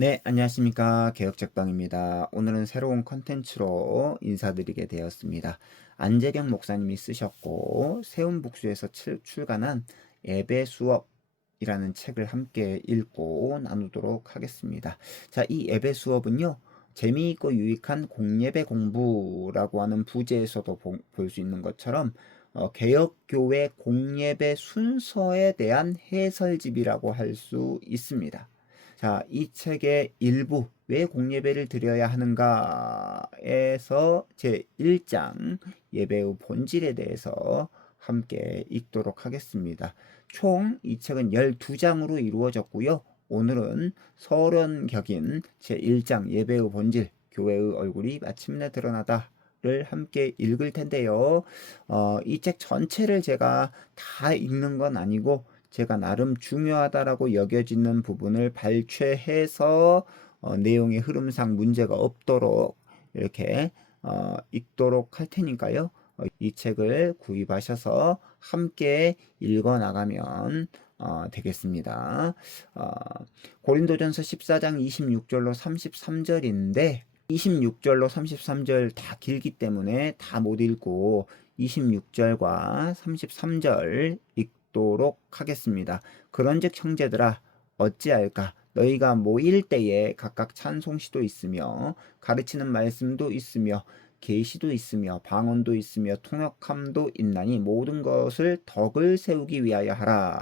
네, 안녕하십니까. 개혁책방입니다. 오늘은 새로운 컨텐츠로 인사드리게 되었습니다. 안재경 목사님이 쓰셨고 세운복수에서 출간한 예배 수업이라는 책을 함께 읽고 나누도록 하겠습니다. 자, 이 예배 수업은요, 재미있고 유익한 공예배 공부라고 하는 부제에서도 볼 수 있는 것처럼 개혁교회 공예배 순서에 대한 해설집이라고 할 수 있습니다. 자, 이 책의 일부 왜 공예배를 드려야 하는가에서 제 1장 예배의 본질에 대해서 함께 읽도록 하겠습니다. 총 이 책은 12장으로 이루어졌고요. 오늘은 서론격인 제 1장 예배의 본질, 교회의 얼굴이 마침내 드러나다 를 함께 읽을 텐데요. 이 책 전체를 제가 다 읽는 건 아니고 제가 나름 중요하다라고 여겨지는 부분을 발췌해서 내용의 흐름상 문제가 없도록 이렇게 읽도록 할 테니까요. 이 책을 구입하셔서 함께 읽어 나가면 되겠습니다. 고린도전서 14장 26절로 33절인데 26절로 33절 다 길기 때문에 다 못 읽고 26절과 33절 읽도록 하겠습니다. 그런즉 형제들아 어찌할까 너희가 모일 때에 각각 찬송시도 있으며 가르치는 말씀도 있으며 계시도 있으며 방언도 있으며 통역함도 있나니 모든 것을 덕을 세우기 위하여 하라.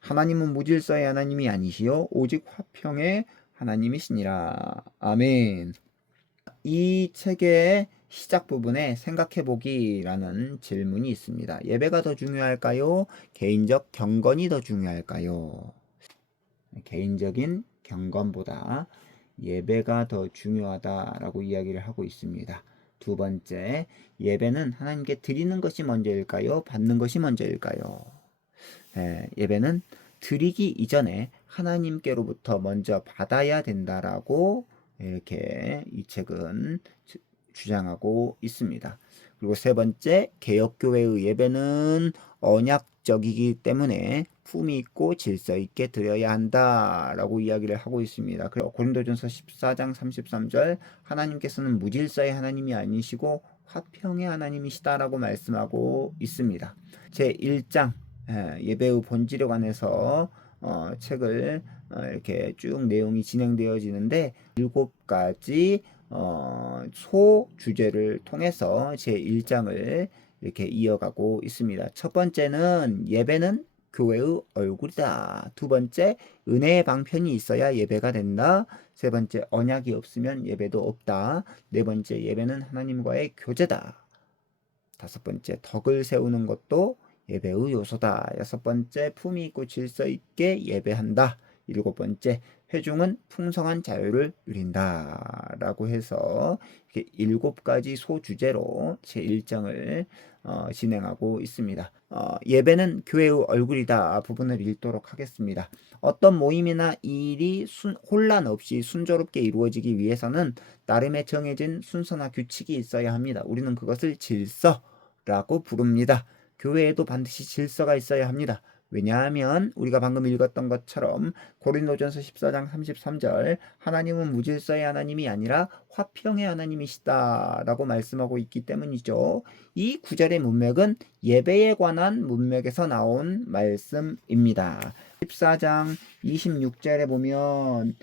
하나님은 무질서의 하나님이 아니시요 오직 화평의 하나님이시니라. 아멘. 이 책의 시작 부분에 생각해보기라는 질문이 있습니다. 예배가 더 중요할까요? 개인적 경건이 더 중요할까요? 개인적인 경건보다 예배가 더 중요하다라고 이야기를 하고 있습니다. 두 번째, 예배는 하나님께 드리는 것이 먼저일까요? 받는 것이 먼저일까요? 예배는 드리기 이전에 하나님께로부터 먼저 받아야 된다라고 이렇게 이 책은 주장하고 있습니다. 그리고 세 번째, 개혁교회의 예배는 언약적이기 때문에 품위 있고 질서 있게 드려야 한다라고 이야기를 하고 있습니다. 그리고 고린도전서 14장 33절 하나님께서는 무질서의 하나님이 아니시고 화평의 하나님이시다라고 말씀하고 있습니다. 제 1장 예배의 본질에 관해서 책을 이렇게 쭉 내용이 진행되어지는데 7가지 소 주제를 통해서 제 1장을 이렇게 이어가고 있습니다. 첫 번째는 예배는 교회의 얼굴이다. 두 번째, 은혜의 방편이 있어야 예배가 된다. 세 번째, 언약이 없으면 예배도 없다. 네 번째, 예배는 하나님과의 교제다. 다섯 번째, 덕을 세우는 것도 예배의 요소다. 여섯 번째, 품위 있고 질서 있게 예배한다. 일곱 번째, 회중은 풍성한 자유를 누린다. 라고 해서 이렇게 7가지 소주제로 제1장을 진행하고 있습니다. 예배는 교회의 얼굴이다 부분을 읽도록 하겠습니다. 어떤 모임이나 일이 혼란 없이 순조롭게 이루어지기 위해서는 나름의 정해진 순서나 규칙이 있어야 합니다. 우리는 그것을 질서라고 부릅니다. 교회에도 반드시 질서가 있어야 합니다. 왜냐하면 우리가 방금 읽었던 것처럼 고린도전서 14장 33절 하나님은 무질서의 하나님이 아니라 화평의 하나님이시다라고 말씀하고 있기 때문이죠. 이 구절의 문맥은 예배에 관한 문맥에서 나온 말씀입니다. 14장 26절에 보면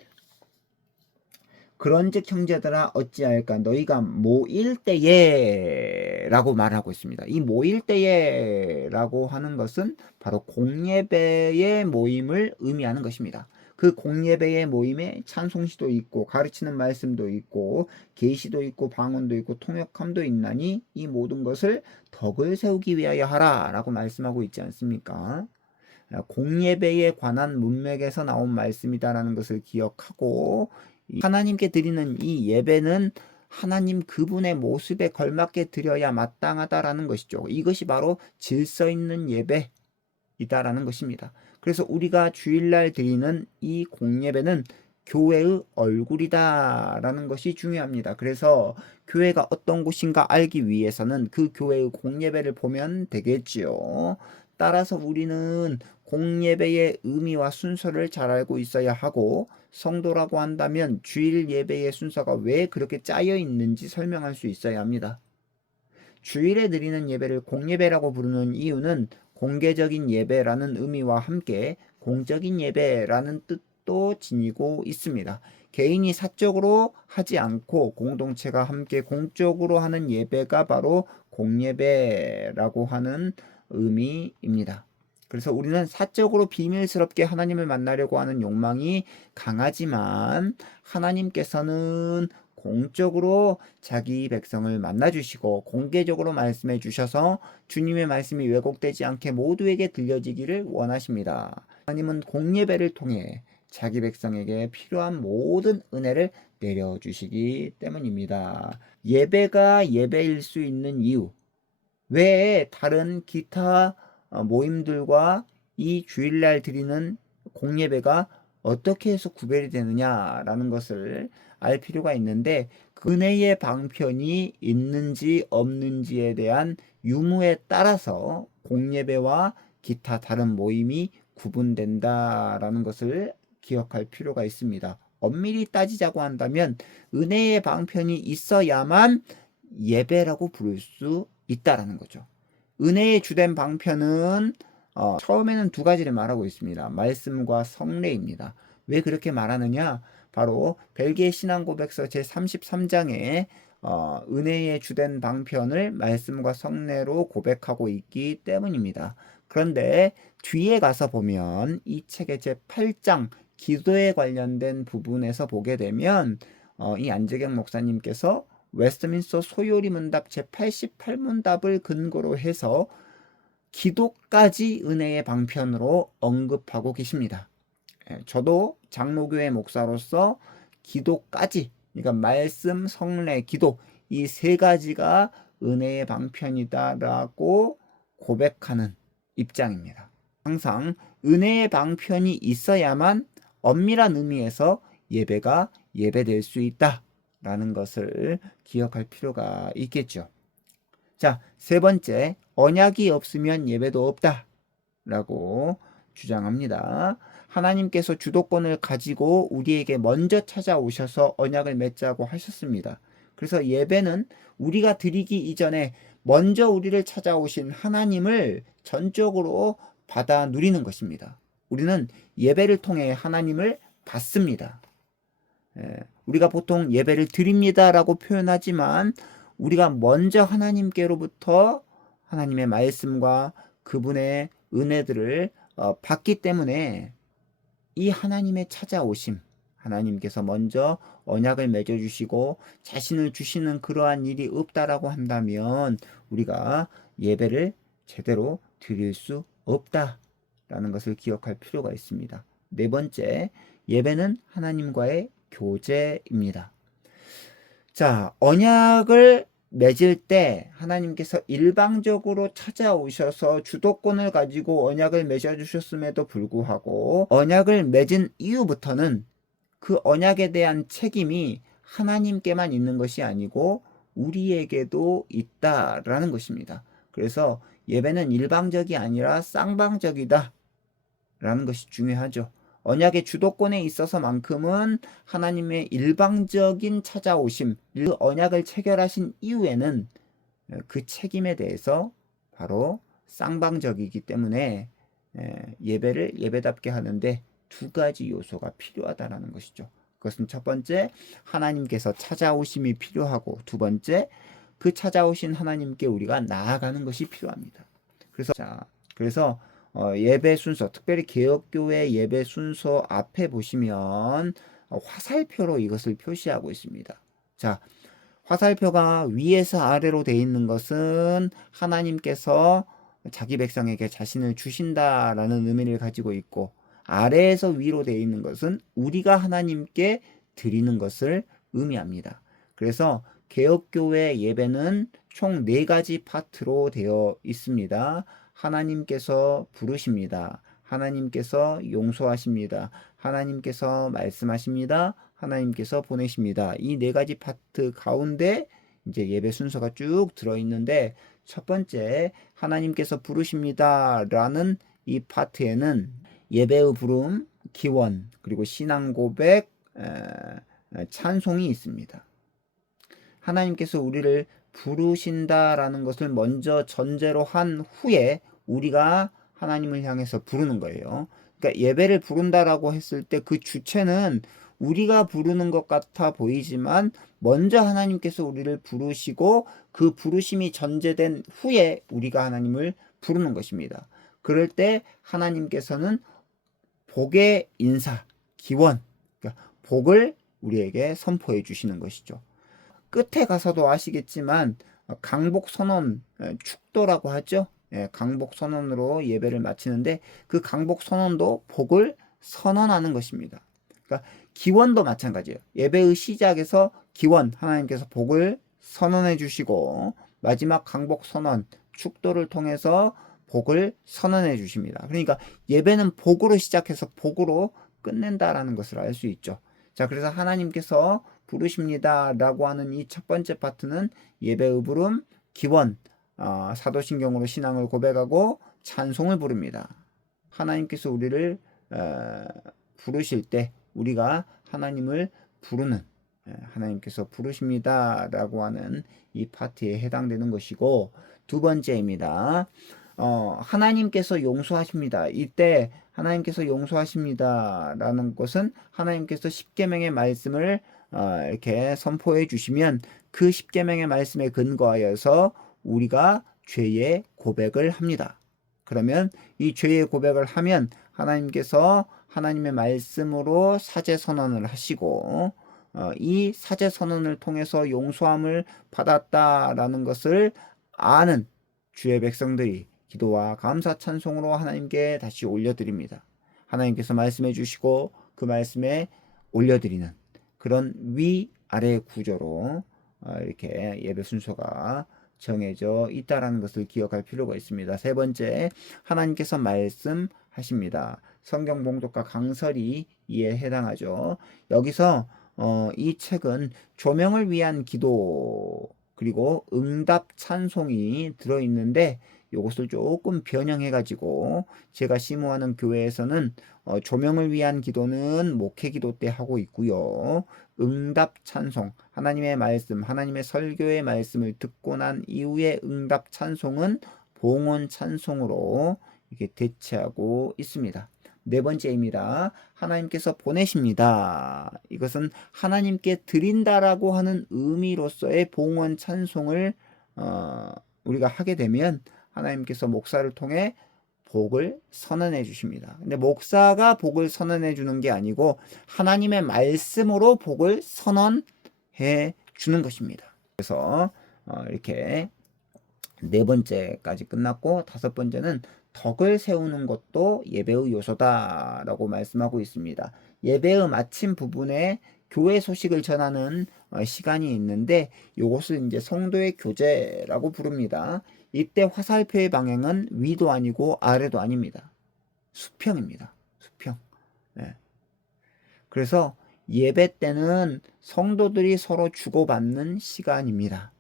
그런즉 형제들아 어찌할까 너희가 모일 때에 라고 말하고 있습니다. 이 모일 때에 라고 하는 것은 바로 공예배의 모임을 의미하는 것입니다. 그 공예배의 모임에 찬송시도 있고 가르치는 말씀도 있고 계시도 있고 방언도 있고 통역함도 있나니 이 모든 것을 덕을 세우기 위하여 하라 라고 말씀하고 있지 않습니까? 공예배에 관한 문맥에서 나온 말씀이다라는 것을 기억하고 하나님께 드리는 이 예배는 하나님 그분의 모습에 걸맞게 드려야 마땅하다라는 것이죠. 이것이 바로 질서 있는 예배이다라는 것입니다. 그래서 우리가 주일날 드리는 이 공예배는 교회의 얼굴이다라는 것이 중요합니다. 그래서 교회가 어떤 곳인가 알기 위해서는 그 교회의 공예배를 보면 되겠지요. 따라서 우리는 공예배의 의미와 순서를 잘 알고 있어야 하고 성도라고 한다면 주일 예배의 순서가 왜 그렇게 짜여 있는지 설명할 수 있어야 합니다. 주일에 드리는 예배를 공예배라고 부르는 이유는 공개적인 예배라는 의미와 함께 공적인 예배라는 뜻도 지니고 있습니다. 개인이 사적으로 하지 않고 공동체가 함께 공적으로 하는 예배가 바로 공예배라고 하는 의미입니다. 그래서 우리는 사적으로 비밀스럽게 하나님을 만나려고 하는 욕망이 강하지만 하나님께서는 공적으로 자기 백성을 만나주시고 공개적으로 말씀해 주셔서 주님의 말씀이 왜곡되지 않게 모두에게 들려지기를 원하십니다. 하나님은 공예배를 통해 자기 백성에게 필요한 모든 은혜를 내려주시기 때문입니다. 예배가 예배일 수 있는 이유 외에 다른 기타 모임들과 이 주일날 드리는 공예배가 어떻게 해서 구별이 되느냐라는 것을 알 필요가 있는데 은혜의 방편이 있는지 없는지에 대한 유무에 따라서 공예배와 기타 다른 모임이 구분된다라는 것을 기억할 필요가 있습니다. 엄밀히 따지자고 한다면 은혜의 방편이 있어야만 예배라고 부를 수 있다라는 거죠. 은혜의 주된 방편은 처음에는 두 가지를 말하고 있습니다. 말씀과 성례입니다. 왜 그렇게 말하느냐? 바로 벨기에 신앙고백서 제33장에 은혜의 주된 방편을 말씀과 성례로 고백하고 있기 때문입니다. 그런데 뒤에 가서 보면 이 책의 제8장 기도에 관련된 부분에서 보게 되면 이 안재경 목사님께서 웨스트민스터 소요리 문답 제88문답을 근거로 해서 기도까지 은혜의 방편으로 언급하고 계십니다. 저도 장로교회 목사로서 기도까지, 그러니까 말씀, 성례, 기도 이 세 가지가 은혜의 방편이다라고 고백하는 입장입니다. 항상 은혜의 방편이 있어야만 엄밀한 의미에서 예배가 예배될 수 있다라는 것을 기억할 필요가 있겠죠. 자, 세 번째, 언약이 없으면 예배도 없다라고 주장합니다. 하나님께서 주도권을 가지고 우리에게 먼저 찾아오셔서 언약을 맺자고 하셨습니다. 그래서 예배는 우리가 드리기 이전에 먼저 우리를 찾아오신 하나님을 전적으로 받아 누리는 것입니다. 우리는 예배를 통해 하나님을 받습니다. 우리가 보통 예배를 드립니다라고 표현하지만 우리가 먼저 하나님께로부터 하나님의 말씀과 그분의 은혜들을 받기 때문에 이 하나님의 찾아오심, 하나님께서 먼저 언약을 맺어주시고 자신을 주시는 그러한 일이 없다라고 한다면 우리가 예배를 제대로 드릴 수 없다라는 것을 기억할 필요가 있습니다. 네 번째, 예배는 하나님과의 교제입니다. 자, 언약을 맺을 때 하나님께서 일방적으로 찾아오셔서 주도권을 가지고 언약을 맺어주셨음에도 불구하고 언약을 맺은 이후부터는 그 언약에 대한 책임이 하나님께만 있는 것이 아니고 우리에게도 있다라는 것입니다. 그래서 예배는 일방적이 아니라 쌍방적이다 라는 것이 중요하죠. 언약의 주도권에 있어서만큼은 하나님의 일방적인 찾아오심, 그 언약을 체결하신 이후에는 그 책임에 대해서 바로 쌍방적이기 때문에 예배를 예배답게 하는데 두 가지 요소가 필요하다는 것이죠. 그것은 첫 번째, 하나님께서 찾아오심이 필요하고 두 번째, 그 찾아오신 하나님께 우리가 나아가는 것이 필요합니다. 그래서 예배 순서, 특별히 개혁교회 예배 순서 앞에 보시면 화살표로 이것을 표시하고 있습니다. 자, 화살표가 위에서 아래로 되어 있는 것은 하나님께서 자기 백성에게 자신을 주신다라는 의미를 가지고 있고 아래에서 위로 되어 있는 것은 우리가 하나님께 드리는 것을 의미합니다. 그래서 개혁교회 예배는 총 4가지 파트로 되어 있습니다. 하나님께서 부르십니다. 하나님께서 용서하십니다. 하나님께서 말씀하십니다. 하나님께서 보내십니다. 이 4가지 파트 가운데 이제 예배 순서가 쭉 들어있는데 첫 번째 하나님께서 부르십니다 라는 이 파트에는 예배의 부름, 기원, 그리고 신앙 고백, 찬송이 있습니다. 하나님께서 우리를 부르신다라는 것을 먼저 전제로 한 후에 우리가 하나님을 향해서 부르는 거예요. 그러니까 예배를 부른다라고 했을 때 그 주체는 우리가 부르는 것 같아 보이지만 먼저 하나님께서 우리를 부르시고 그 부르심이 전제된 후에 우리가 하나님을 부르는 것입니다. 그럴 때 하나님께서는 복의 인사, 기원, 그러니까 복을 우리에게 선포해 주시는 것이죠. 끝에 가서도 아시겠지만 강복 선언, 축도라고 하죠. 강복 선언으로 예배를 마치는데 그 강복 선언도 복을 선언하는 것입니다. 그러니까 기원도 마찬가지예요. 예배의 시작에서 기원, 하나님께서 복을 선언해 주시고 마지막 강복 선언, 축도를 통해서 복을 선언해 주십니다. 그러니까 예배는 복으로 시작해서 복으로 끝낸다라는 것을 알 수 있죠. 자, 그래서 하나님께서 부르십니다 라고 하는 이 첫 번째 파트는 예배의 부름, 기원, 사도신경으로 신앙을 고백하고 찬송을 부릅니다. 하나님께서 우리를 부르실 때 우리가 하나님을 부르는, 하나님께서 부르십니다 라고 하는 이 파트에 해당되는 것이고, 두 번째입니다. 하나님께서 용서하십니다. 이때 하나님께서 용서하십니다 라는 것은 하나님께서 십계명의 말씀을 이렇게 선포해 주시면 그 십계명의 말씀에 근거하여서 우리가 죄의 고백을 합니다. 그러면 이 죄의 고백을 하면 하나님께서 하나님의 말씀으로 사죄 선언을 하시고 이 사죄 선언을 통해서 용서함을 받았다라는 것을 아는 주의 백성들이 기도와 감사 찬송으로 하나님께 다시 올려드립니다. 하나님께서 말씀해 주시고 그 말씀에 올려드리는 그런 위아래 구조로 이렇게 예배 순서가 정해져 있다라는 것을 기억할 필요가 있습니다. 세 번째, 하나님께서 말씀하십니다. 성경 봉독과 강설이 이에 해당하죠. 여기서 이 책은 조명을 위한 기도 그리고 응답 찬송이 들어있는데 이것을 조금 변형해 가지고 제가 심호하는 교회에서는 조명을 위한 기도는 목회 기도 때 하고 있고요. 응답 찬송, 하나님의 말씀, 하나님의 설교의 말씀을 듣고 난 이후에 응답 찬송은 봉헌 찬송으로 이렇게 대체하고 있습니다. 네 번째입니다. 하나님께서 보내십니다. 이것은 하나님께 드린다라고 하는 의미로서의 봉헌 찬송을 우리가 하게 되면 하나님께서 목사를 통해 복을 선언해 주십니다. 근데 목사가 복을 선언해 주는 게 아니고 하나님의 말씀으로 복을 선언해 주는 것입니다. 그래서 이렇게 네 번째까지 끝났고 다섯 번째는 덕을 세우는 것도 예배의 요소다라고 말씀하고 있습니다. 예배의 마침 부분에 교회 소식을 전하는 시간이 있는데 이것을 이제 성도의 교제라고 부릅니다. 이때 화살표의 방향은 위도 아니고 아래도 아닙니다. 수평입니다. 수평. 네. 그래서 예배 때는 성도들이 서로 주고받는 시간입니다.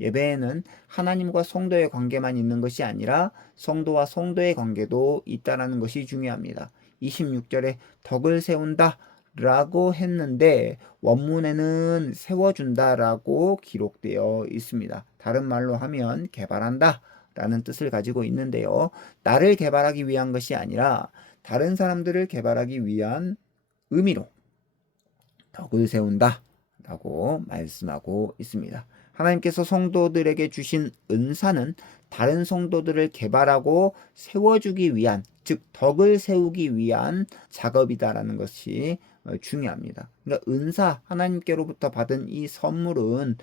예배에는 하나님과 성도의 관계만 있는 것이 아니라 성도와 성도의 관계도 있다는 것이 중요합니다. 26절에 덕을 세운다 라고 했는데 원문에는 세워준다 라고 기록되어 있습니다. 다른 말로 하면 개발한다 라는 뜻을 가지고 있는데요. 나를 개발하기 위한 것이 아니라 다른 사람들을 개발하기 위한 의미로 덕을 세운다 라고 말씀하고 있습니다. 하나님께서 성도들에게 주신 은사는 다른 성도들을 개발하고 세워주기 위한, 즉 덕을 세우기 위한 작업이다라는 것이 중요합니다. 그러니까 은사, 하나님께로부터 받은 이 선물은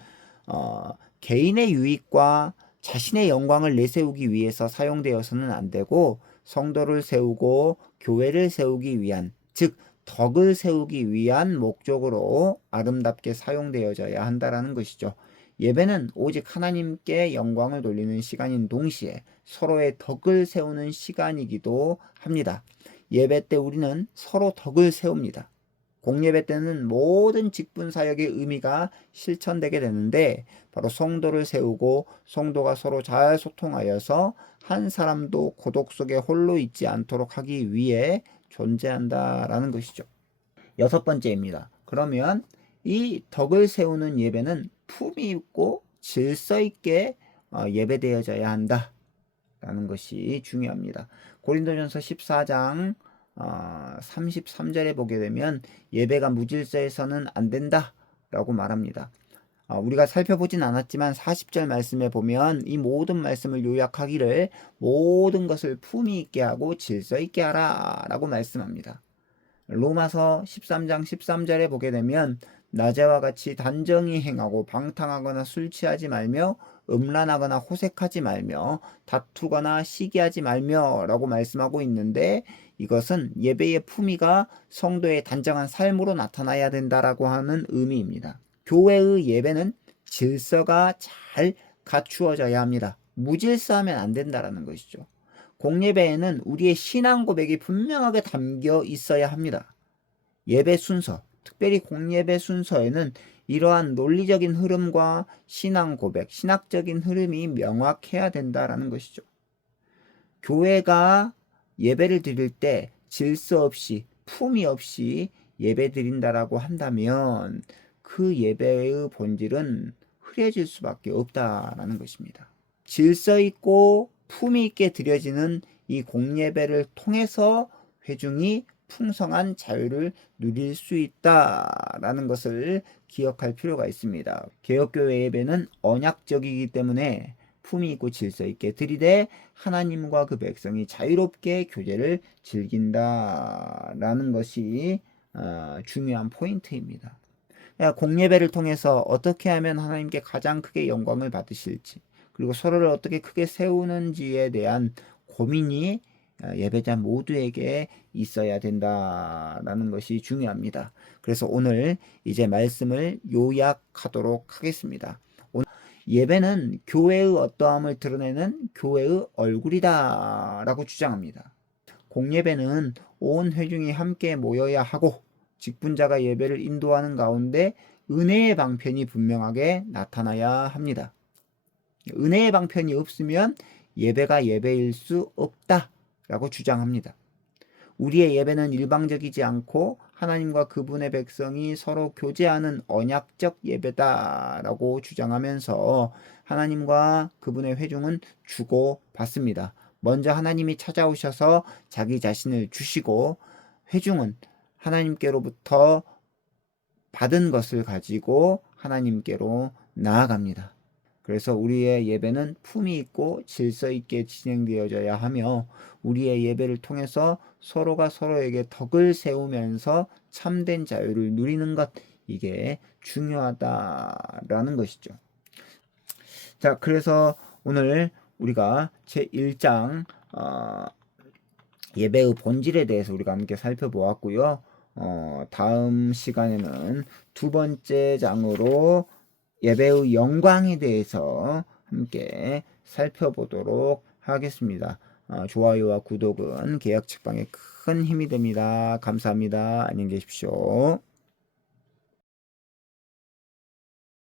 개인의 유익과 자신의 영광을 내세우기 위해서 사용되어서는 안 되고 성도를 세우고 교회를 세우기 위한, 즉 덕을 세우기 위한 목적으로 아름답게 사용되어져야 한다라는 것이죠. 예배는 오직 하나님께 영광을 돌리는 시간인 동시에 서로의 덕을 세우는 시간이기도 합니다. 예배 때 우리는 서로 덕을 세웁니다. 공예배 때는 모든 직분 사역의 의미가 실천되게 되는데 바로 성도를 세우고 성도가 서로 잘 소통하여서 한 사람도 고독 속에 홀로 있지 않도록 하기 위해 존재한다라는 것이죠. 여섯 번째입니다. 그러면 이 덕을 세우는 예배는 품위 있고 질서 있게 예배되어져야 한다라는 것이 중요합니다. 고린도전서 14장 33절에 보게 되면 예배가 무질서해서는 안 된다라고 말합니다. 우리가 살펴보진 않았지만 40절 말씀에 보면 이 모든 말씀을 요약하기를 모든 것을 품위 있게 하고 질서 있게 하라 라고 말씀합니다. 로마서 13장 13절에 보게 되면 낮에와 같이 단정히 행하고 방탕하거나 술 취하지 말며 음란하거나 호색하지 말며 다투거나 시기하지 말며 라고 말씀하고 있는데, 이것은 예배의 품위가 성도의 단정한 삶으로 나타나야 된다라고 하는 의미입니다. 교회의 예배는 질서가 잘 갖추어져야 합니다. 무질서하면 안 된다라는 것이죠. 공예배에는 우리의 신앙 고백이 분명하게 담겨 있어야 합니다. 예배 순서, 특별히 공예배 순서에는 이러한 논리적인 흐름과 신앙 고백, 신학적인 흐름이 명확해야 된다라는 것이죠. 교회가 예배를 드릴 때 질서 없이, 품위 없이 예배 드린다라고 한다면 그 예배의 본질은 흐려질 수밖에 없다라는 것입니다. 질서 있고 품위 있게 드려지는 이 공예배를 통해서 회중이 풍성한 자유를 누릴 수 있다라는 것을 기억할 필요가 있습니다. 개혁교회 예배는 언약적이기 때문에 품위 있고 질서 있게 드리되 하나님과 그 백성이 자유롭게 교제를 즐긴다라는 것이 중요한 포인트입니다. 공예배를 통해서 어떻게 하면 하나님께 가장 크게 영광을 받으실지, 그리고 서로를 어떻게 크게 세우는지에 대한 고민이 예배자 모두에게 있어야 된다라는 것이 중요합니다. 그래서 오늘 이제 말씀을 요약하도록 하겠습니다. 예배는 교회의 어떠함을 드러내는 교회의 얼굴이다 라고 주장합니다. 공예배는 온 회중이 함께 모여야 하고 직분자가 예배를 인도하는 가운데 은혜의 방편이 분명하게 나타나야 합니다. 은혜의 방편이 없으면 예배가 예배일 수 없다라고 주장합니다. 우리의 예배는 일방적이지 않고 하나님과 그분의 백성이 서로 교제하는 언약적 예배다라고 주장하면서 하나님과 그분의 회중은 주고받습니다. 먼저 하나님이 찾아오셔서 자기 자신을 주시고 회중은 하나님께로부터 받은 것을 가지고 하나님께로 나아갑니다. 그래서 우리의 예배는 품위 있고 질서 있게 진행되어져야 하며 우리의 예배를 통해서 서로가 서로에게 덕을 세우면서 참된 자유를 누리는 것, 이게 중요하다라는 것이죠. 자, 그래서 오늘 우리가 제1장 예배의 본질에 대해서 우리가 함께 살펴보았고요. 다음 시간에는 두 번째 장으로 예배의 영광에 대해서 함께 살펴보도록 하겠습니다. 좋아요와 구독은 개혁책방에 큰 힘이 됩니다. 감사합니다. 안녕히 계십시오.